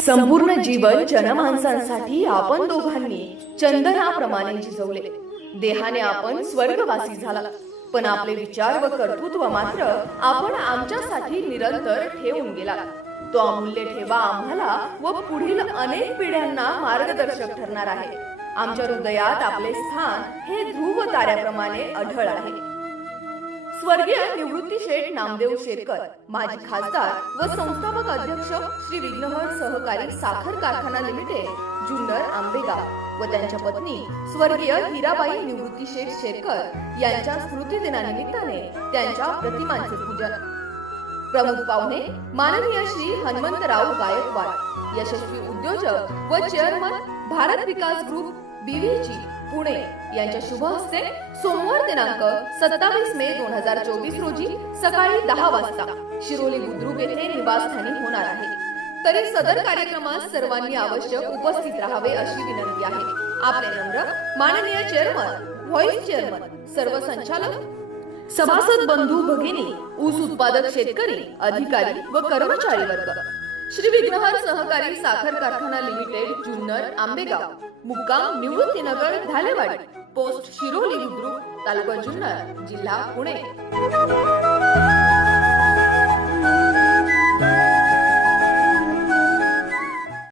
संपूर्ण जीवन जनमानसांसाठी आपण दोघांनी चंदनाप्रमाणे झिजवले. देहाने आपण स्वर्गवासी झाला, पण आपले विचार व कर्तृत्व मात्र आपण आमच्यासाठी निरंतर ठेवून गेला. तो अमूल्य ठेवा आम्हाला व पुढील अनेक पिढ्यांना मार्गदर्शक ठरणार आहे. आमच्या हृदयात आपले स्थान हे ध्रुव ताऱ्याप्रमाणे अढळ आहे. स्वर्गीय निवृत्ती शेठ नामदेव शेरकर, माजी खासदार व संस्थापक अध्यक्ष श्री विघ्नहर सहकारी साखर कारखाना लिमिटेड, जुन्नर, आंबेगाव व त्यांच्या पत्नी स्वर्गीय हिराबाई निवृत्ती शेठ शेरकर यांच्या स्मृती दिनानिमित्ताने त्यांच्या प्रतिमांचे पूजन. प्रमुख पाहुणे माननीय श्री हनुमंतराव गायकवाड, यशस्वी उद्योजक व चेअरमन भारत विकास ग्रुप बीव्हीजी पुणे यांच्या शुभ हस्ते सोमवार दिनांक 27 मे 2024 रोजी सकाळी 10 वाजता शिरोली बुद्रुक येथे निवासस्थानी होणार आहे. तरी सदर कार्यक्रमात सर्वांनी आवश्यक उपस्थित राहावे अशी विनंती आहे. आपले नम्र माननीय चेअरमन, व्हाईस चेअरमन, सर्व संचालक, सभासद बंधू भगिनी, ऊस उत्पादक शेतकरी, अधिकारी व कर्मचारी वर्ग, श्री विघ्नहर सहकारी साखर कारखाना लिमिटेड, जुन्नर, आंबेगाव, मुक्काम निवृत्तीनगर, धालेवाडी, पोस्ट शिरोली बुद्रुक, तालुका जुन्नर, जिल्हा पुणे.